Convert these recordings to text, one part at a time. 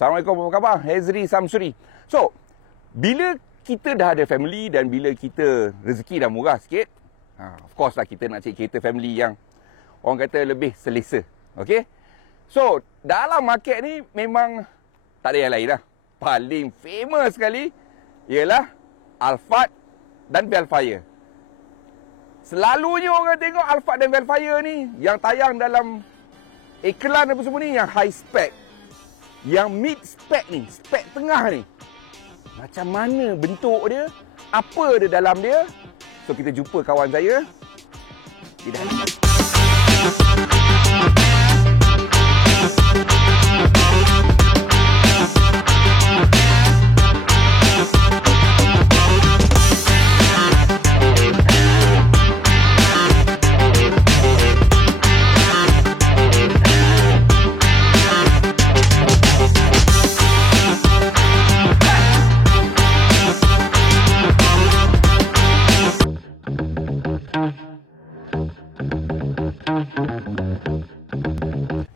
Assalamualaikum, apa khabar? Hezri Samsuri. So, bila kita dah ada family dan bila kita rezeki dah murah sikit, of course lah kita nak cari kereta family yang orang kata lebih selesa. Okay? So, dalam market ni memang tak ada yang lain lah. Paling famous sekali ialah Alphard dan Vellfire. Selalunya orang tengok Alphard dan Vellfire ni yang tayang dalam iklan apa semua ni yang high spec. Yang mid spec ni, spec tengah ni, macam mana bentuk dia, apa ada dalam dia. So kita jumpa kawan saya di dalam.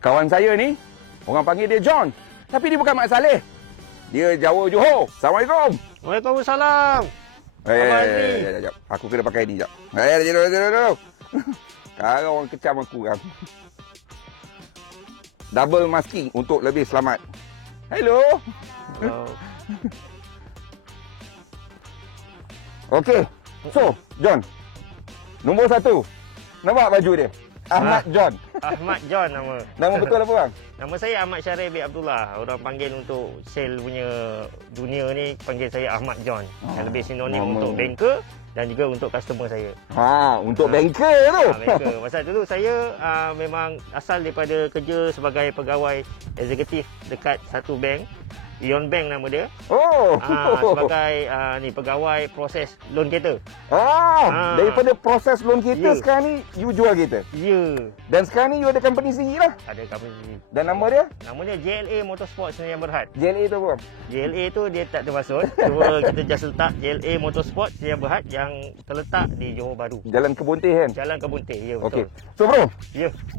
Kawan saya ni, orang panggil dia John. Tapi dia bukan Mak Saleh. Dia Jawa Johor. Assalamualaikum. Waalaikumsalam. Jap. Aku kena pakai ni, jap. Jom. Sekarang orang kecam aku kan. Double masking untuk lebih selamat. Hello. Okey. So, John. Nombor 1. Nampak baju dia? Ahmad John. Ahmad John nama. Nama betul apa bang? Nama saya Ahmad Syarif bin Abdullah. Orang panggil untuk sale punya dunia ni panggil saya Ahmad John. Yang lebih sinonim untuk banker dan juga untuk customer saya. Untuk banker tu. Banker. Masa dulu saya memang asal daripada kerja sebagai pegawai eksekutif dekat satu bank. Ion Bank nama dia. Sebagai pegawai proses loan kereta. Daripada proses loan kereta sekarang ni you jual kereta. Dan sekarang ni you ada company sendiri lah. Ada company sendiri. Dan nama dia? Nama dia JLA Motorsport Senayan Berhad. JLA tu apa? JLA tu dia tak termasuk. Cuma kita just letak JLA Motorsport Senayan Berhad yang terletak di Johor Bahru. Jalan Kebun Teh kan? Jalan Kebun Teh, ya betul. Okay. So bro,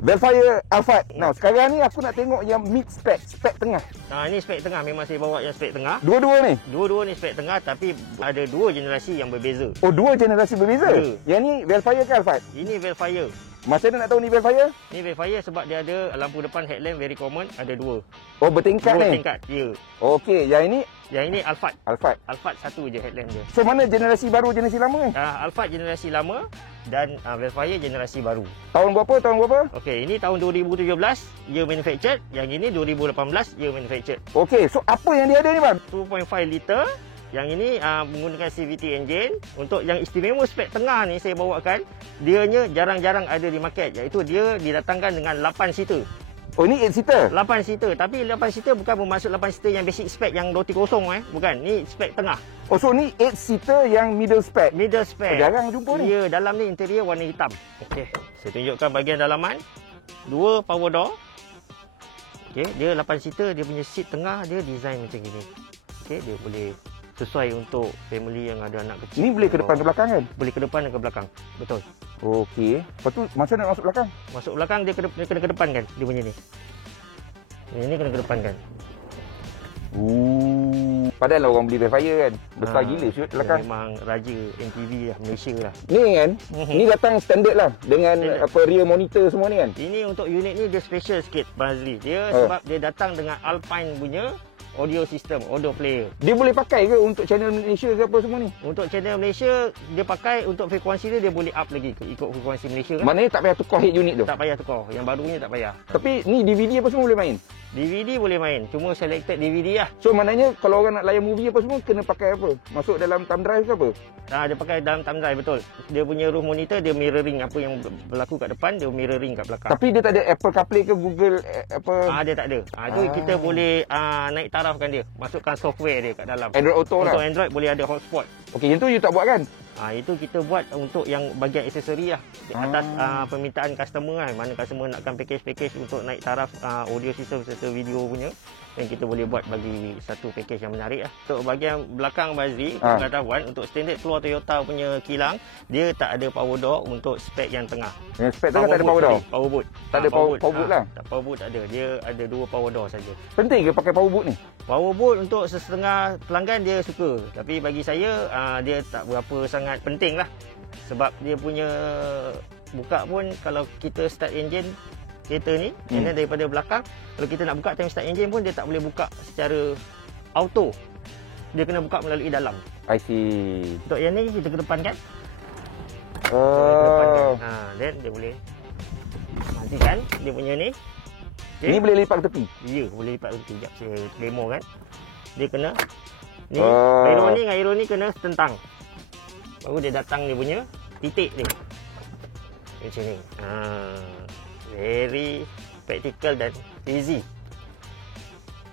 Vellfire Alphard. Now sekarang ni aku nak tengok yang mid spec, spec tengah. Ini spek tengah, memang saya bawa yang spek tengah. Dua-dua ni? Dua-dua ni spek tengah tapi ada dua generasi yang berbeza. Oh, dua generasi berbeza? Yang ni Vellfire ke Alphard? Ini Vellfire. Macam mana nak tahu ni Vellfire? Ni Vellfire sebab dia ada lampu depan headlamp very common, ada dua. Oh, bertingkat ni? Bertingkat, ya. Okey, yang ini? Yang ini Alphard. Alphard satu je headlamp dia. So, mana generasi baru, generasi lama ni? Alphard generasi lama dan Vellfire generasi baru. Tahun berapa? Okey, ini tahun 2017, year manufactured. Yang ini 2018, year manufactured. Okey, so apa yang dia ada ni bang? 2.5 liter. Yang ini menggunakan CVT engine. Untuk yang istimewa spek tengah ni saya bawakan, dianya jarang-jarang ada di market, iaitu dia didatangkan dengan 8 seater. Oh, ini 8 seater? 8 seater, tapi 8 seater bukan bermaksud 8 seater yang basic spec yang roti kosong bukan. Ni spek tengah. Oh, so ni 8 seater yang middle spec? Middle spec. Jarang jumpa ni. Ya, dalam ni interior warna hitam. Okey, saya tunjukkan bahagian dalaman. Dua power door. Okey, dia 8 seater, dia punya seat tengah dia design macam gini. Okey, dia boleh sesuai untuk family yang ada anak kecil. Ini boleh ke depan ke belakang kan? Boleh ke depan dan ke belakang. Betul. Okey. Lepas tu macam nak masuk belakang? Masuk belakang dia kena ke depan kan? Dia punya ni. Ini kena ke depan kan? Padahal orang beli Vellfire kan. Besar gila shoot belakang. Memang raja MPV lah, Malaysia lah. Ni kan, ni datang standard lah dengan rear monitor semua ni kan. Ini untuk unit ni dia special sikit Bang Azli. Dia sebab dia datang dengan Alpine punya audio system, audio player. Dia boleh pakai ke untuk channel Malaysia ke apa semua ni? Untuk channel Malaysia dia pakai, untuk frekuensi dia boleh up lagi ikut frekuensi Malaysia kan. Maknanya tak payah tukar head unit tu? Tak payah tukar. Yang barunya tak payah. Tapi ni DVD apa semua boleh main? DVD boleh main, cuma selected DVD lah. So maknanya kalau orang nak layan movie apa semua kena pakai apa? Masuk dalam thumb drive ke apa? Dia pakai dalam thumb drive, betul. Dia punya room monitor dia mirroring apa yang berlaku kat depan, dia mirroring kat belakang. Tapi dia tak ada Apple CarPlay ke Google apa? Dia tak ada. Itu kita boleh naik tarafkan dia, masukkan software dia kat dalam. Android Auto lah. Untuk Android boleh ada hotspot. Okey, yang tu you tak buat kan? Itu kita buat untuk yang bahagian aksesori lah. Di atas permintaan customer kan. Mana customer nakkan package-package untuk naik taraf audio system serta video punya. Dan kita boleh buat bagi satu package yang menarik lah. Untuk bahagian belakang Bazri, pengetahuan untuk standard keluar Toyota punya kilang, dia tak ada power door untuk spek yang tengah. Yang spek tengah tak ada power door? Power boot. Tak ada power boot lah? Tak, power boot tak ada. Dia ada 2 power door saja. Penting ke pakai power boot ni? Power boot untuk setengah pelanggan dia suka. Tapi bagi saya, dia tak berapa sangat penting lah. Sebab dia punya buka pun kalau kita start engine kereta ni, dan daripada belakang, kalau kita nak buka time start engine pun dia tak boleh buka secara auto. Dia kena buka melalui dalam. I see. Untuk yang ni kita kedepankan. Oh. Then dia boleh matikan dia punya ni. Okay. Ni boleh lipat ke tepi? Ya, boleh lipat ke tepi. Sekejap saya demo kan. Dia kena ni aero ni dengan aero ni kena tentang. Baru dia datang dia punya titik dia. Macam ni. Very practical dan easy.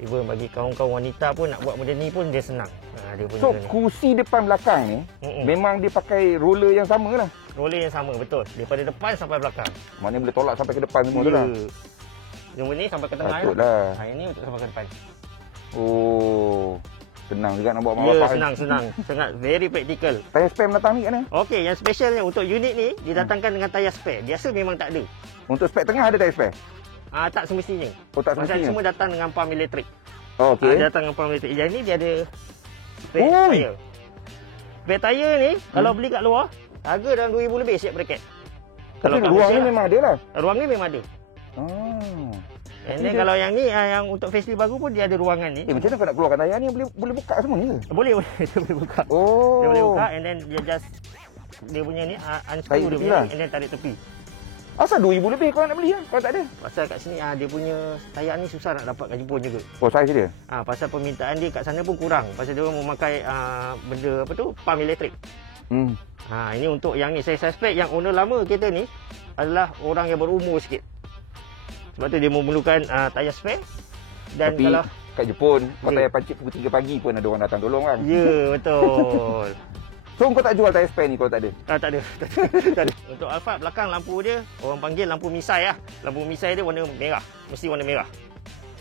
Even bagi kawan-kawan wanita pun nak buat benda ni pun dia senang. Dia punya so, ni. kursi depan belakang ni memang dia pakai roller yang sama lah? Roller yang sama, betul. Daripada depan sampai belakang. Maknanya boleh tolak sampai ke depan semua tu lah? Yang ni sampai ke tengah lah. Yang ni untuk sampai ke depan. Oh, senang juga nak bawa mak Ya, bapak senang. Sangat very practical. Tayar spare datang ni kan? Okey, yang specialnya untuk unit ni didatangkan dengan tayar spare. Biasa memang tak ada. Untuk spek tengah ada tayar spare? Tak semestinya. Oh, tak semestinya? Semua datang dengan pump elektrik. Oh, okey. Dia datang dengan pump elektrik. Yang ni dia ada spare tayar. Spare tayar ni, kalau beli kat luar, harga dalam 2,000 lebih siap bracket. Tapi ruang ni memang ada lah? Ruang ni memang ada. And then kalau yang ni, yang untuk facelift baru pun dia ada ruangan ni. Macam mana kau nak keluarkan tayar ni? Boleh buka semua ni ke? Boleh. Dia boleh buka. Dia boleh buka and then dia just dia punya ni unscrew dia punya and then tarik tepi. Asal 2,000 lebih kau nak beli lah kalau tak ada? Pasal kat sini dia punya tayar ni susah nak dapat kat Jepun juga. Oh, saiz dia? Pasal permintaan dia kat sana pun kurang. Pasal dia orang memakai benda apa tu, pump elektrik. Ini untuk yang ni saya suspect yang owner lama kereta ni adalah orang yang berumur sikit. Sebab tu dia memerlukan tayar spare. Dan tapi kalau kat Jepun kau tayar pancit pukul 3 pagi pun ada orang datang tolong kan? Ya, betul. So kau tak jual tayar spare ni kalau tak ada? Tak ada. Untuk Alphard belakang lampu dia orang panggil lampu misai lah. Lampu misai dia warna merah. Mesti warna merah.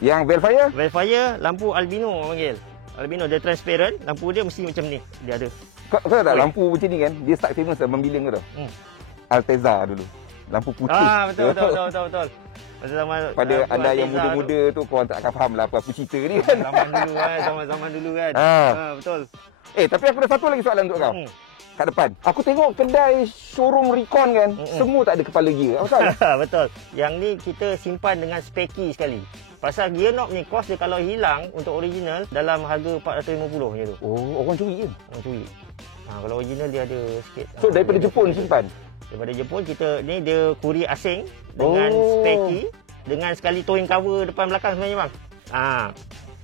Yang Velfire? Velfire lampu albino orang panggil. Albino dia transparent, lampu dia mesti macam ni. Dia ada. Kau tahu tak lampu macam ni kan? Dia start famous membiling kau tahu. Alteza dulu. Lampu putih. Betul. Pada anda yang muda-muda tu korang tak akan faham lah apa cerita ni kan. Zaman dulu kan. Betul. Tapi aku ada satu lagi soalan untuk kau. Kat depan. Aku tengok kedai showroom Recon kan, semua tak ada kepala gear. Apa pasal? Betul. Yang ni kita simpan dengan speki sekali. Pasal gear knob ni kos dia kalau hilang untuk original dalam harga 450 macam tu. Oh, orang curi ke? Orang curi. Kalau original dia ada sikit. So daripada Jepun simpan? Daripada Jepun kita ni dia kuri asing dengan speki dengan sekali towing cover depan belakang sebenarnya bang.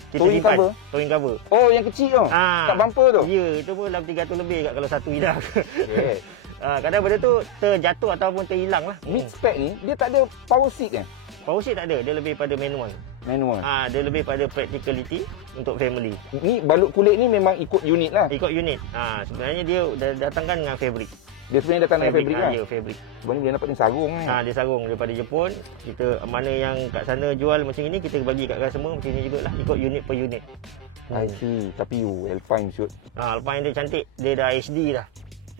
Kita towing simpan cover? Towing cover. Oh, yang kecil tu? Kat bumper tu? Ya, itu pun dalam 300 lebih kat kalau satu hilang. Kadang benda tu terjatuh ataupun terhilang lah. Mid spec ni dia tak ada power seat kan? Power seat tak ada, dia lebih pada manual. Dia lebih pada practicality untuk family. Ni balut kulit ni memang ikut unit lah? Ikut unit. Sebenarnya dia datangkan dengan fabric. Dia sebenarnya datang dengan fabric lah? Ya, fabric. Sebab ni dia dapat ni sarung kan? Dia sarung daripada Jepun. Kita mana yang kat sana jual macam ini, kita bagi kat customer macam ni jugalah. Ikut unit per unit. I see. Tapi Alpine shoot. Alpine dia cantik. Dia dah HD dah.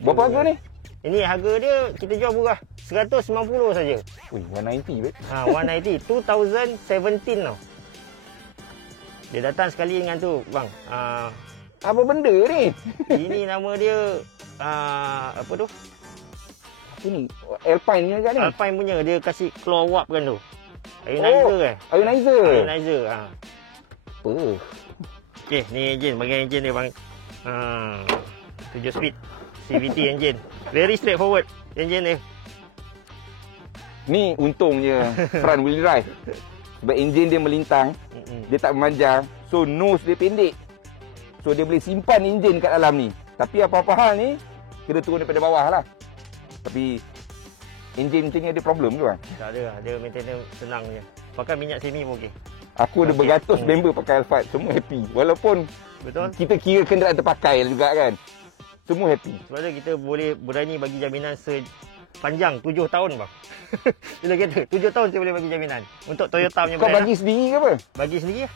Berapa harga ni? Ini harga dia kita jual murah. 190 saja. Ui, 190 bet. 190. 2017 tau. Dia datang sekali dengan tu, bang. Apa benda ni? Ini nama dia apa tu? Apa ni? Alpine ni agak ni? Alpine punya. Dia kasih claw warp kan tu. Ionizer kan? Ionizer. Apa? Okey, ni engine. Bagian engine dia bang. 7 speed. CVT engine. Very straightforward engine ni. Ni untungnya front wheel drive. Sebab enjin dia melintang, dia tak memanjang, so nose dia pendek. So dia boleh simpan enjin kat dalam ni. Tapi apa-apa hal ni, kena turun daripada bawah lah. Tapi enjin macam ni ada problem ke bang? Tak ada lah, dia maintenance senang je. Pakai minyak semi pun okey. Aku ada beratus member pakai Alphard, semua happy. Walaupun kita kira kenderaan terpakai juga kan. Semua happy. Sebab tu kita boleh berani bagi jaminan sepanjang 7 tahun bang. Bila kata 7 tahun saya boleh bagi jaminan untuk Toyota punya Kau brand bagi sendiri ke apa? Bagi sendiri lah.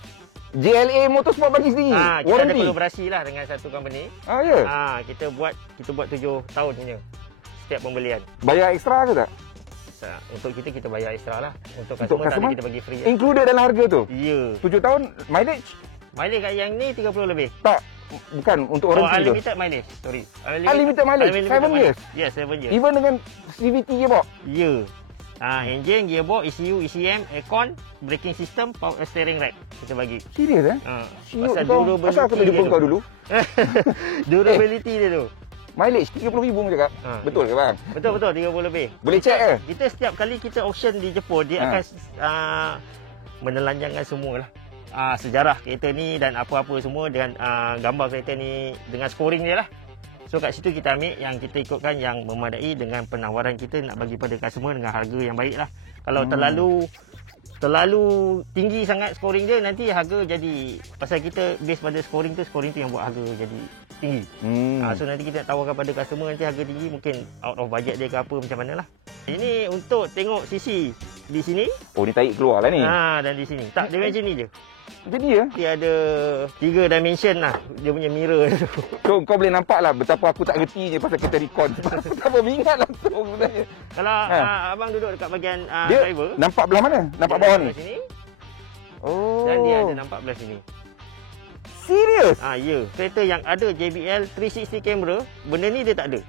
JLA Motorsport bagi sendiri. Kita ada Warranty. kolaborasi lah dengan satu company. Ya. Kita buat 7 tahun punya setiap pembelian. Bayar ekstra ke tak? Untuk kita bayar ekstra lah. Untuk Untuk customer tak customer? ada, kita bagi free. Included dalam harga tu? Ya. 7 tahun mileage? Mileage kat yang ni 30 lebih. Tak. Bukan untuk warranty tu. Unlimited mileage. Sorry. Unlimited mileage? 7 years? Yes, 7 years. Even dengan CVT gearbox? Ya. Engine, gearbox, ECU, ECM, aircon, braking system, power steering rack kita bagi. Serius Pasal kau. durability Asal aku tak jumpa dia kau tu. dulu? Durability dia tu. Mileage 30,000 pun cakap. Betul ke bang? Betul 30 lebih. Boleh check ke? Kita setiap kali kita auction di Jepun, dia akan menelanjangkan semua lah. Sejarah kereta ni dan apa-apa semua dengan gambar kereta ni dengan scoring dia lah. So kat situ kita ambil yang kita ikutkan yang memadai dengan penawaran kita nak bagi pada customer dengan harga yang baik lah. Kalau terlalu tinggi sangat scoring dia, nanti harga jadi, pasal kita base pada scoring tu yang buat harga jadi tinggi. So nanti kita nak tawarkan pada customer, nanti harga tinggi mungkin out of budget dia ke apa macam mana lah. Ini untuk tengok sisi di sini. Oh, ni tarik keluar lah ni. Dan di sini. Tak, dia macam ni je. Jadi ya? Dia ada 3 dimension lah. Dia punya mirror tu. So, kau boleh nampak lah betapa aku tak reti je pasal kita record. Betapa mingat langsung sebenarnya. Kalau abang duduk dekat bahagian Dia driver. nampak belah mana? Nampak bawah ni? Sini. Oh. Dan dia ada nampak belah sini. Serius? Ya. Kereta yang ada JBL 360 camera, benda ni dia tak ada.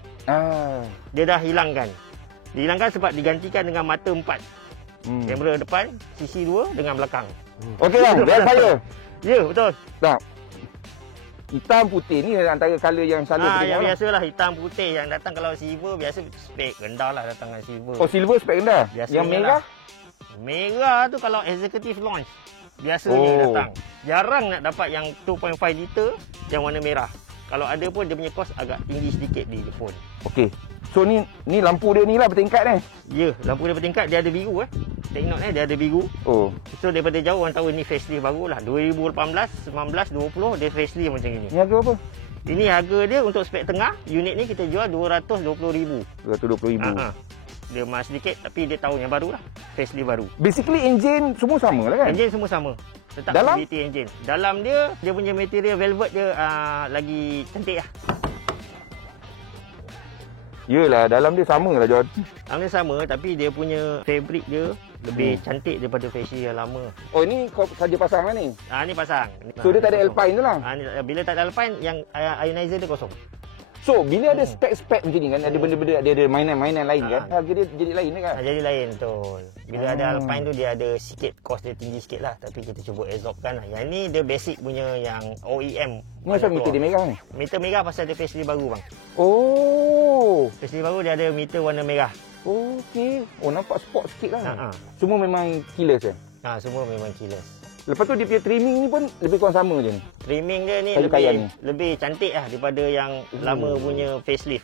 Dia dah hilangkan. Dihilangkan sebab digantikan dengan mata 4. Kamera depan, sisi 2 dengan belakang. Okey bang, Velfire. Ya, betul. Tak. Hitam putih ni antara color yang selalu kita Yang tengok lah. biasalah hitam putih yang datang. Kalau silver biasa spek rendah lah datang dengan silver. Oh, silver spek rendah. Biasanya Yang merah? Merah tu kalau executive launch biasanya datang. Jarang nak dapat yang 2.5 liter yang warna merah. Kalau ada pun dia punya kos agak tinggi sedikit di Jepun. Okey. So ni lampu dia ni lah bertingkat ni. Ya, lampu dia bertingkat, dia ada biru Take note dia ada biru. Oh. So daripada jauh orang tahu ni facelift baru lah. 2018, 19, 20 dia facelift macam ini. Ni harga apa? Ini harga dia untuk spek tengah, unit ni kita jual 220,000. 220,000. Dia mahal sedikit tapi dia tahun yang baru lah. Facelift baru. Basically engine semua sama lah kan? Engine semua sama. Tetap dalam? quality engine. Dalam dia punya material velvet dia lagi cantik lah. Yelah, dalam dia sama lah John. Dalam dia sama tapi dia punya fabric dia lebih cantik daripada fashion yang lama. Oh, ni kau saja pasang lah ni? Ni pasang. So dia tak ada Alpine tu lah? Bila tak ada Alpine, yang ionizer dia kosong. So, bila ada spek-spek macam ni kan, ada benda-benda, dia ada mainan-mainan lain kan, harga dia jadi lain kan? Jadi lain, betul. Bila ada Alpine tu, dia ada sikit, kos dia tinggi sikit lah. Tapi kita cuba absorbkan lah. Yang ni dia basic punya yang OEM. Ni asal meter dia merah ni? Meter merah pasal dia facelift baru bang. Oh. Facelift baru dia ada meter warna merah. Okey. Oh, nampak sport sikit lah. Ha. Semua memang killers kan? Semua memang killers. Lepas tu dia punya trimming ni pun lebih kurang sama je ni? Trimming dia ni lebih cantik lah daripada yang lama punya facelift.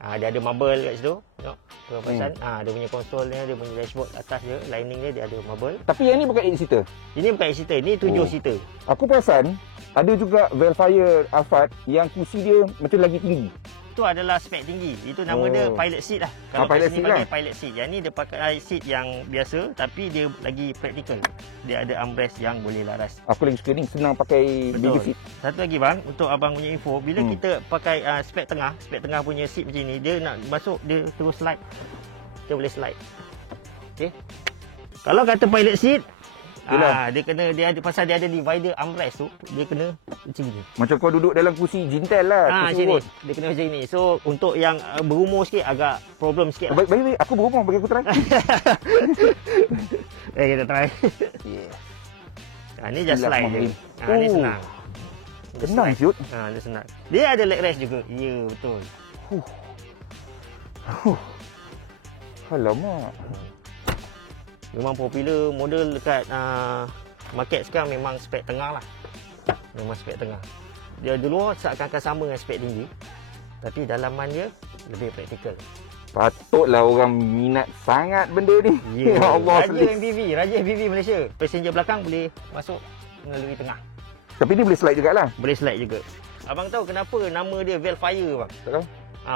Dia ada marble kat situ. Tengok. Perasan. Dia punya konsol dia punya dashboard atas dia, lining dia ada marble. Tapi yang ni bukan 8 seater? Ini bukan 8 seater, ini 7 seater. Aku perasan ada juga Velfire Alphard yang kursi dia macam lagi tinggi. Itu adalah spek tinggi. Itu nama dia pilot seat lah. Kalau pilot sini seat panggil lah. pilot seat. Yang ni dia pakai seat yang biasa tapi dia lagi praktikal. Dia ada armrest yang boleh laras. Aku lagi suka ni, senang pakai bigger seat. Satu lagi bang, untuk abang punya info, bila kita pakai spek tengah punya seat macam ni, dia nak masuk, dia terus slide. Dia boleh slide. Okey. Kalau kata pilot seat, dia kena, dia ada, pasal dia ada divider armrest tu, dia kena macam ni. Macam kau duduk dalam kursi Jintel lah. Macam ni. Dia kena macam ni. So untuk yang berumur sikit agak problem sikit lah. Baik, aku berumur, bagi aku try. Kita try. Ni just slide je. Ni senang. Senang siut. Dia senang. Dia ada leg rest juga. Ya, betul. Alamak. Memang popular model dekat market sekarang memang spek tengah lah. Memang spek tengah. Dia dulu seakan-akan sama dengan spek tinggi. Tapi dalaman dia lebih praktikal. Patutlah orang minat sangat benda ni. Ya Allah. Raja selis. MPV Malaysia. Passenger belakang boleh masuk melalui tengah. Tapi ni boleh slide jugalah. Boleh slide juga. Abang tahu kenapa nama dia Velfire bang? Tak tahu.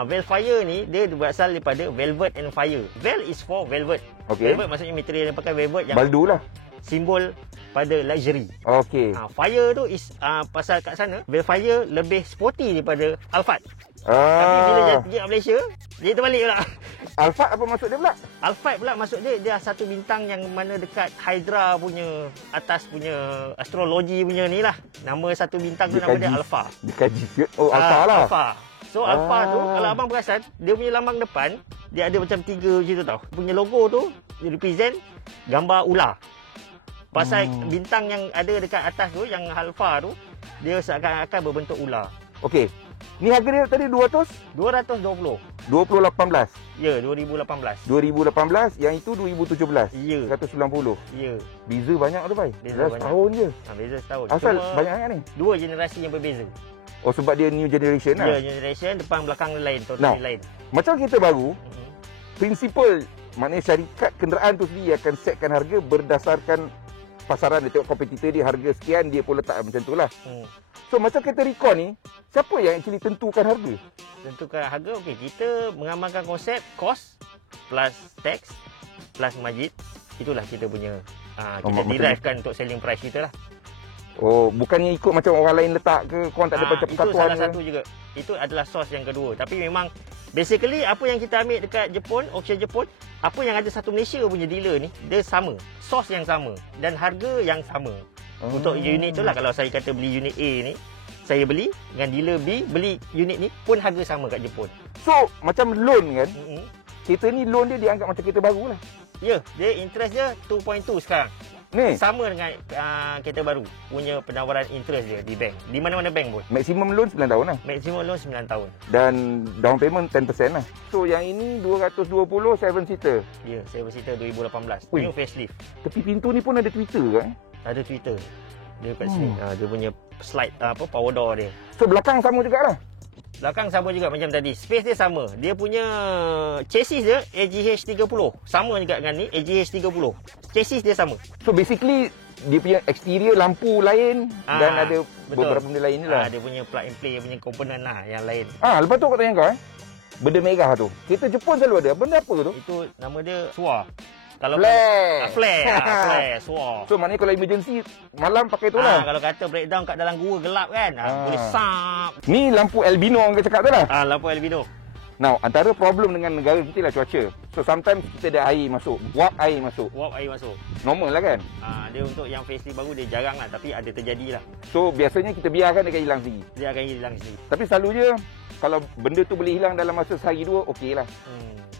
Velfire ni dia berasal daripada velvet and fire. Vel is for velvet. Okay. Velvet maksudnya material yang pakai velvet yang baldu lah. simbol pada luxury. Okey. Fire tu is pasal kat sana Vellfire lebih sporty daripada Alphard. Tapi bila dia pergi kat Malaysia, dia terbalik pula. Alphard apa maksud dia pula? Alphard pula maksud dia satu bintang yang mana dekat Hydra punya atas punya astrologi punya ni lah. Nama satu bintang tu nama dia Alpha. Dia kaji ke? Oh, Alpha lah. Alpha. So Alpha tu kalau abang perasan, dia punya lambang depan dia ada macam 3 macam tu tau. Punya logo tu dia represent gambar ular. Pasal bintang yang ada dekat atas tu yang Alpha tu dia seakan-akan berbentuk ular. Okey. Ni harga dia tadi 200? 220. 2018. Ya, 2018. 2018, yang itu 2017. Ya. 190. Ya. Beza banyak tu, Pai. Beza banyak. Tahun je. Beza setahun. Asal Cuma banyak sangat ni? 2 generasi yang berbeza. Oh, sebab dia new generation lah. Ya, generation depan belakang dia lain, totally lain. Macam kereta baru, prinsipal maknanya syarikat kenderaan tu sendiri akan setkan harga berdasarkan pasaran. Dia tengok kompetitor dia harga sekian, dia pun letak macam tu lah. So macam kereta Recon ni, siapa yang actually tentukan harga? Tentukan harga, okey, kita mengamalkan konsep cost plus tax plus margin. Itulah kita punya kita derivekan untuk selling price kita lah. Oh, bukannya ikut macam orang lain letak ke, korang tak ada macam persatuan? Itu salah satu juga. Itu adalah source yang kedua. Tapi memang basically apa yang kita ambil dekat Jepun, auction Jepun, apa yang ada satu Malaysia punya dealer ni, dia sama. Source yang sama dan harga yang sama. Untuk unit tu lah, kalau saya kata beli unit A ni, saya beli dengan dealer B beli unit ni pun harga sama kat Jepun. So, macam loan kan? Kereta ni loan dia dianggap macam kereta baru lah. Ya, dia interest dia 2.2 sekarang. Ni Sama dengan kereta baru punya penawaran interest dia di bank. Di mana-mana bank pun. maximum loan 9 tahun lah. Maximum loan 9 tahun. Dan down payment 10% lah. So yang ini 220 7 seater. Ya, 7 seater 2018. Ui. New facelift. Tepi pintu ni pun ada Twitter kan? Ada Twitter. Dia kat sini. Dia punya slide power door dia. So belakang sama jugalah. Belakang sama juga macam tadi. Space dia sama. Dia punya chassis dia AGH 30. Sama juga dengan ni AGH 30. Chassis dia sama. So basically dia punya exterior lampu lain dan ada betul. beberapa benda lain ni lah. Dia punya plug and play punya komponen lah yang lain. Lepas tu aku tanya kau benda merah tu. Kereta Jepun selalu ada. Benda apa tu? Itu nama dia SWA. Kalau Flare. flare, SWA. So maknanya kalau emergency malam pakai tu lah. Kalau kata breakdown kat dalam gua gelap kan, boleh sap. Ni lampu albino orang cakap tu lah. Lampu albino. Now, antara problem dengan negara kita lah cuaca. So sometimes kita ada air masuk, wap air masuk. Wap air masuk. Normal lah kan? Dia untuk yang facelift baru dia jarang lah, tapi ada terjadi lah. So biasanya kita biarkan dia akan hilang sendiri. Dia akan hilang sendiri. Tapi selalunya kalau benda tu boleh hilang dalam masa sehari dua, okey lah.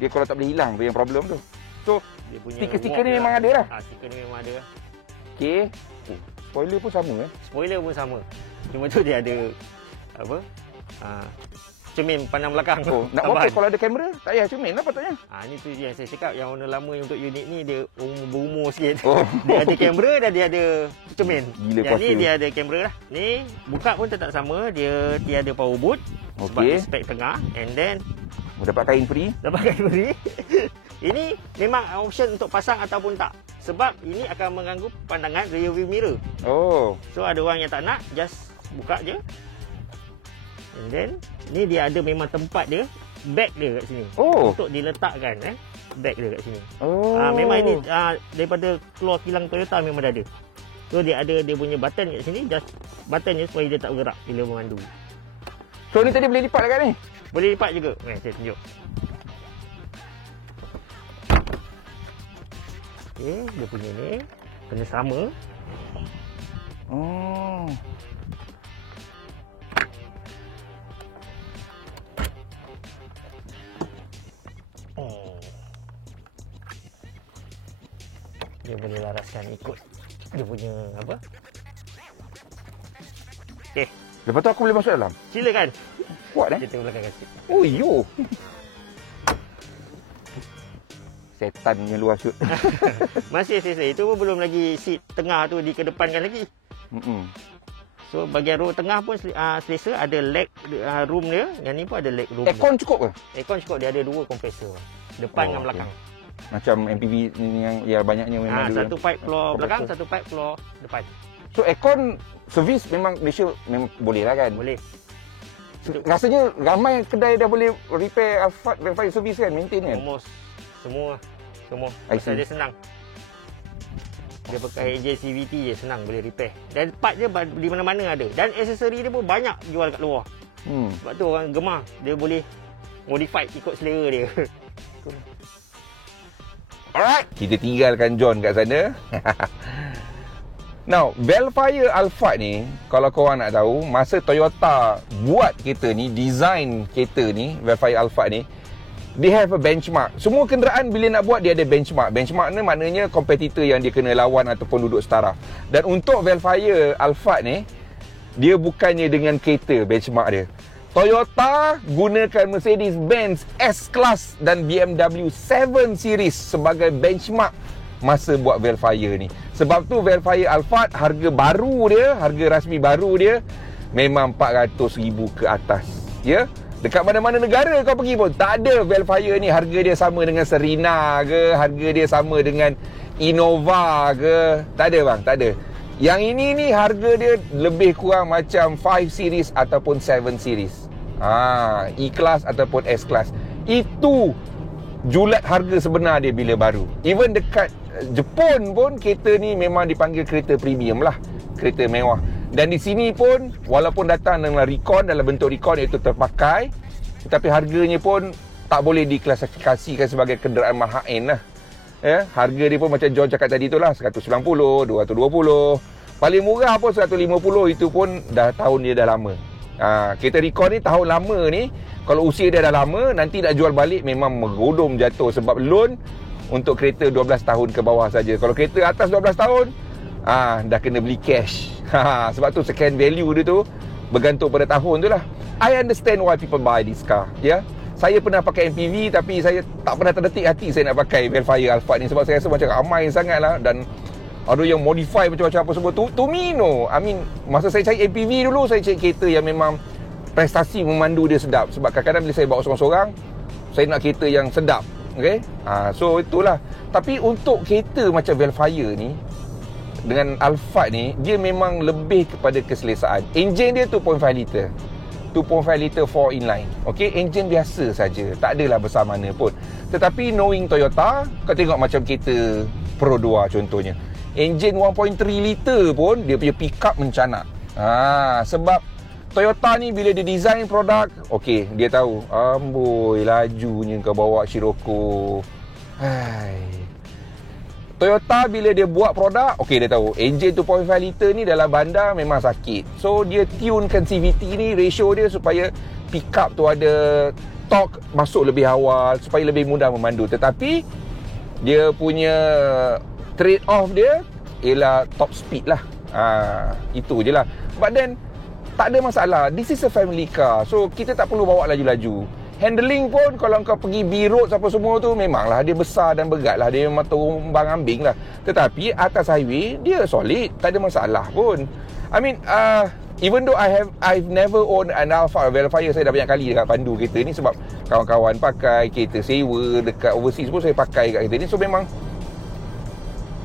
Dia kalau tak boleh hilang tu yang problem tu. So stiker-stiker ni memang ada lah. Stiker ni memang ada lah. Okey. Spoiler pun sama Spoiler pun sama. Cuma tu dia ada apa? Cermin pandang belakang. Nak buat kalau ada kamera, tak payah cermin lah patutnya. Ni tu yang saya cakap, yang warna lama untuk unit ni dia berumur sikit. Dia ada kamera dan dia ada cermin. Gila yang ni dia ada kamera lah. Ni buka pun tetap sama, dia tiada power boot. Sebab dia spek tengah. And then dapat kain free. Ini memang option untuk pasang ataupun tak. Sebab ini akan mengganggu pandangan rear view mirror. So ada orang yang tak nak, just buka je. And then ni dia ada memang tempat dia, bag dia kat sini. Untuk diletakkan bag dia kat sini. Memang ini daripada keluar kilang Toyota memang dah ada. So dia ada dia punya button kat sini, just button je supaya dia tak bergerak bila memandu. So ni tadi boleh lipat dekat ni? Boleh lipat juga. Saya tunjuk. Okey, dia punya ni kena sama. Dia boleh laraskan ikut dia punya apa? Okey. Lepas tu aku boleh masuk dalam? Silakan. Kuat Kita belakang kasi. Oh yo. Setan punya luar shoot. Masih selesa. Itu pun belum lagi seat tengah tu dikedepankan lagi. So bahagian row tengah pun selesa. Ada leg room dia. Yang ni pun ada leg room. Aircon cukup ke? Aircon cukup. Dia ada 2 kompresor. Depan dengan belakang. Macam MPV ni yang ya banyaknya memang satu pipe floor belakang, satu pipe floor depan. So aircon servis memang Malaysia memang boleh lah kan? Boleh. Rasanya ramai kedai dah boleh repair Alphard Vellfire service kan, maintain kan? Almost semua. Pasal dia senang. Dia pakai engine CVT je, senang boleh repair. Dan part dia di mana-mana ada. Dan aksesori dia pun banyak jual kat luar. Sebab tu orang gemar. Dia boleh modified ikut selera dia. Alright, kita tinggalkan John kat sana. Now, Vellfire Alphard ni, kalau korang nak tahu, masa Toyota buat kereta ni, design kereta ni, Vellfire Alphard ni, they have a benchmark. Semua kenderaan bila nak buat, dia ada benchmark. Benchmark ni maknanya kompetitor yang dia kena lawan ataupun duduk setara. Dan untuk Vellfire Alphard ni, dia bukannya dengan kereta benchmark dia. Toyota gunakan Mercedes-Benz S-Class dan BMW 7 Series sebagai benchmark masa buat Vellfire ni. Sebab tu Vellfire Alphard harga baru dia, harga rasmi baru dia memang 400,000 ke atas. Ya? Dekat mana-mana negara kau pergi pun tak ada Vellfire ni harga dia sama dengan Serena ke, harga dia sama dengan Innova ke. Tak ada bang, tak ada. Yang ini ni harga dia lebih kurang macam 5 Series ataupun 7 Series. E-Class ataupun S-Class. Itu julat harga sebenar dia bila baru. Even dekat Jepun pun kereta ni memang dipanggil kereta premium lah, kereta mewah. Dan di sini pun walaupun datang dengan recon, dalam bentuk recon iaitu terpakai, tetapi harganya pun tak boleh diklasifikasikan sebagai kenderaan mahal lah. Ya, harga dia pun macam John cakap tadi tu lah, 190, 220. Paling murah pun 150, itu pun dah tahun dia dah lama. Kereta recon ni tahun lama ni, kalau usia dia dah lama, nanti nak jual balik memang merodom jatuh sebab loan untuk kereta 12 tahun ke bawah saja. Kalau kereta atas 12 tahun, dah kena beli cash. Sebab tu second value dia tu bergantung pada tahun tu lah. I understand why people buy this car. Ya, saya pernah pakai MPV, tapi saya tak pernah terdetik hati saya nak pakai Vellfire Alphard ni sebab saya rasa macam ramai sangat lah. Dan ada yang modify macam-macam apa semua. To me no, I mean, masa saya cari MPV dulu, saya cari kereta yang memang prestasi memandu dia sedap. Sebab kadang-kadang bila saya bawa seorang-seorang, saya nak kereta yang sedap. Okay? So itulah. Tapi untuk kereta macam Vellfire ni, dengan Alphard ni, dia memang lebih kepada keselesaan. Enjin dia 2.5 liter 4 inline. Okay? Enjin biasa saja, tak adalah besar mana pun. Tetapi knowing Toyota, kau tengok macam kereta Pro 2 contohnya, enjin 1.3 liter pun dia punya pick up mencanak. Sebab Toyota ni bila dia design produk, okey, dia tahu, amboi lajunya kau bawa Scirocco. Toyota bila dia buat produk, okey, dia tahu enjin 2.5 liter ni dalam bandar memang sakit. So dia tunekan CVT ni, ratio dia supaya pick up tu ada torque masuk lebih awal supaya lebih mudah memandu. Tetapi dia punya trade off dia ialah top speed lah. Itu je lah. But then tak ada masalah. This is a family car, so kita tak perlu bawa laju-laju. Handling pun kalau kau pergi B-road apa semua tu, memanglah dia besar dan berat lah. Dia memang tumbang ambing lah. Tetapi atas highway dia solid, tak ada masalah pun. I mean, even though I've never owned an Alphard Vellfire, saya dah banyak kali dekat pandu kereta ni sebab kawan-kawan pakai, kereta sewa dekat overseas pun saya pakai kat kereta ni. So memang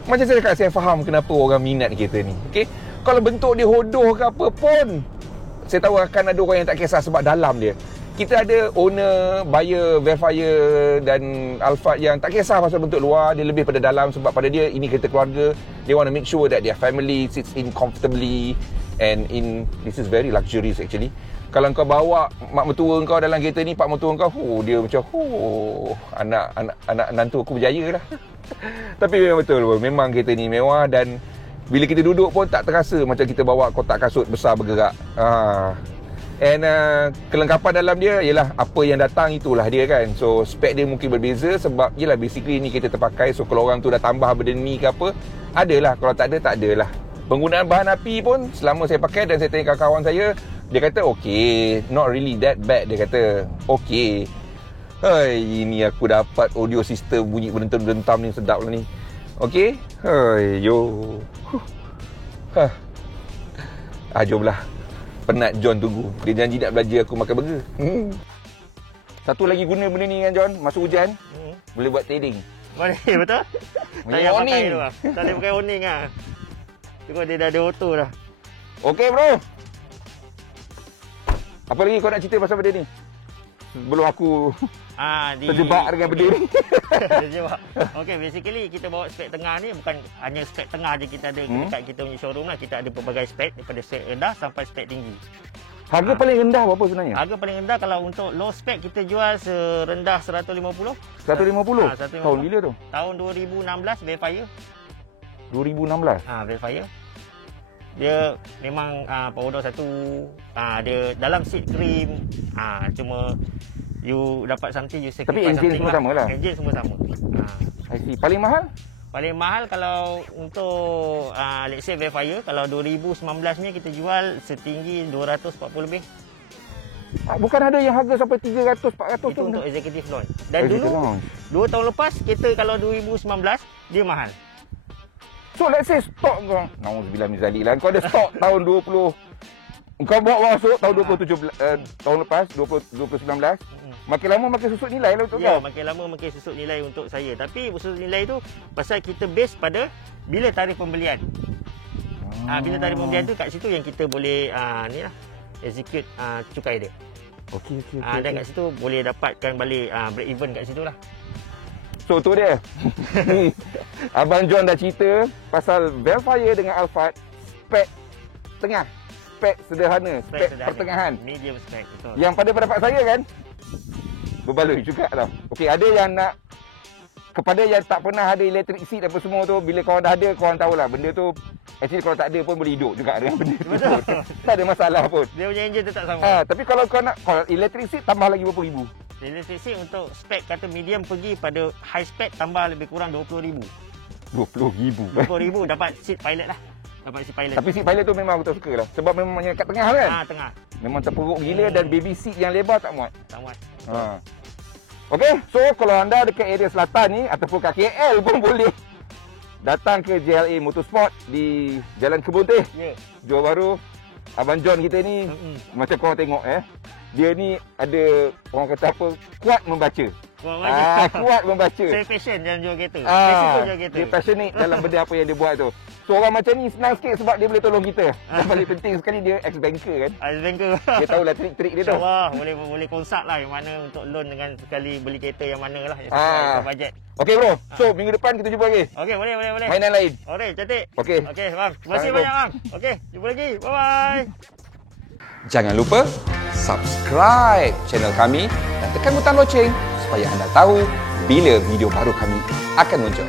macam saya cakap, saya faham kenapa orang minat kereta ni. Okay? Kalau bentuk dia hodoh ke apa pun, saya tahu akan ada orang yang tak kisah sebab dalam dia. Kita ada owner, buyer Vellfire dan Alphard yang tak kisah pasal bentuk luar, dia lebih pada dalam sebab pada dia ini kereta keluarga. They want to make sure that their family sits in comfortably and this is very luxurious actually. Kalau kau bawa mak mertua kau dalam kereta ni, pak mertua kau, dia macam anak nantu aku berjaya lah. Tapi memang betul, memang kereta ni mewah dan bila kita duduk pun tak terasa macam kita bawa kotak kasut besar bergerak. And kelengkapan dalam dia ialah apa yang datang itulah dia kan. So spek dia mungkin berbeza sebab yelah basically ni kereta terpakai. So kalau orang tu dah tambah benda ni ke apa, adalah. Kalau tak ada, tak adalah. Penggunaan bahan api pun selama saya pakai dan saya tanya kawan saya, dia kata okay, not really that bad. Dia kata okay. Ini aku dapat audio system bunyi berdentam-dentam ni, sedap lah ni. Okay. Yo. Jomlah. Penat John tunggu. Dia janji nak belajar aku makan burger. Satu lagi guna benda ni kan John, masa hujan boleh buat trading. Betul? Tak payah pakai tu lah. Tak boleh pakai warning lah. Tengok dia dah ada auto dah. Okay bro. Apa lagi kau nak cerita pasal benda ni? Sebelum aku terjebak dengan benda ni. Terjebak. Okey, basically kita bawa spek tengah ni bukan hanya spek tengah je kita ada dekat kita punya showroom lah. Kita ada pelbagai spek daripada spek rendah sampai spek tinggi. Harga paling rendah berapa sebenarnya? Harga paling rendah kalau untuk low spec kita jual serendah 150. 150? 150. Tahun bila tu? Tahun 2016 Velfire. 2016? Velfire. Dia memang power door satu. Dia dalam seat cream. Cuma you dapat something, you sacrifice. Tapi engine semua sama lah? Engine semua sama. I see. Paling mahal? Paling mahal kalau untuk let's say Velfire, kalau 2019 ni kita jual setinggi 240 lebih. Bukan ada yang harga sampai 300, 400 Itu tu? untuk executive launch. Dan dulu 2 tahun lepas kita kalau 2019 dia mahal. So let's say stok kau, nauzubillah min zalik lah, kau ada stok tahun 20, kau bawa masuk tahun 2017, tahun lepas 2019, makin lama makin susut nilai lah untuk kau. Ya, makin lama makin susut nilai untuk saya. Tapi susut nilai tu pasal kita base pada bila tarikh pembelian. Bila tarikh pembelian tu kat situ yang kita boleh ni lah execute cukai dia. Okey. Dan kat situ boleh dapatkan balik break even kat situ lah. So tu dia. Abang John dah cerita pasal Velfire dengan Alphard, spek tengah, spek sederhana, spek pertengahan, medium spec, betul. Yang pada pendapat saya kan berbaloi juga tau. Okey, ada yang nak, kepada yang tak pernah ada electric seat apa semua tu, bila korang dah ada, korang tahulah benda tu actually kalau tak ada pun boleh hidup juga dengan benda tu. Tak ada masalah pun. Dia punya engine tetap sama. Tapi kalau kau nak, kalau electric seat tambah lagi berapa ribu? Electric seat untuk spek kata medium pergi pada high spec tambah lebih kurang 20,000. 20,000 dapat seat pilot lah. Dapat seat pilot. Tapi seat pilot tu memang aku tak suka lah. Sebab memang kat tengah kan? Tengah. Memang terperuk gila dan baby seat yang lebar tak muat. Tak muat. Okey, so kalau anda dekat area selatan ni ataupun kat KL pun boleh datang ke JLA Motorsport di Jalan Kebun Teh. Johor Bahru. Abang John kita ni macam korang tengok dia ni ada, orang kata apa, kuat membaca. Kuat membaca. Saya passion dalam jual kereta. Passion tu jual kereta. Dia passionate dalam benda apa yang dia buat tu. So orang macam ni senang sikit sebab dia boleh tolong kita. Dan paling penting sekali dia ex-banker kan. Ex-banker. Dia tahulah trik-trik dia tu. InsyaAllah boleh konsult lah yang mana untuk loan dengan sekali beli kereta yang mana lah. Yang budget. Okey bro. So minggu depan kita jumpa lagi. Okey, boleh. Mainan lain. Okey, cantik. Okey. Okey, bang. Terima kasih banyak bang. Okey, jumpa lagi. Bye-bye. Jangan lupa subscribe channel kami dan tekan butang loceng supaya anda tahu bila video baru kami akan muncul.